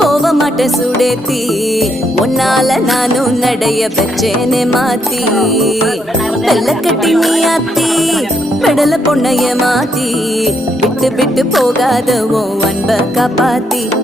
போக மாட்டேன் சுடேத்தி உன்னால நானும் நடைய வச்சேனே மாத்தி வெள்ள கட்டி நீ ஆத்தி பெடல பொண்ணைய மாத்தி விட்டு விட்டு போகாத உன் அன்ப காப்பாத்தி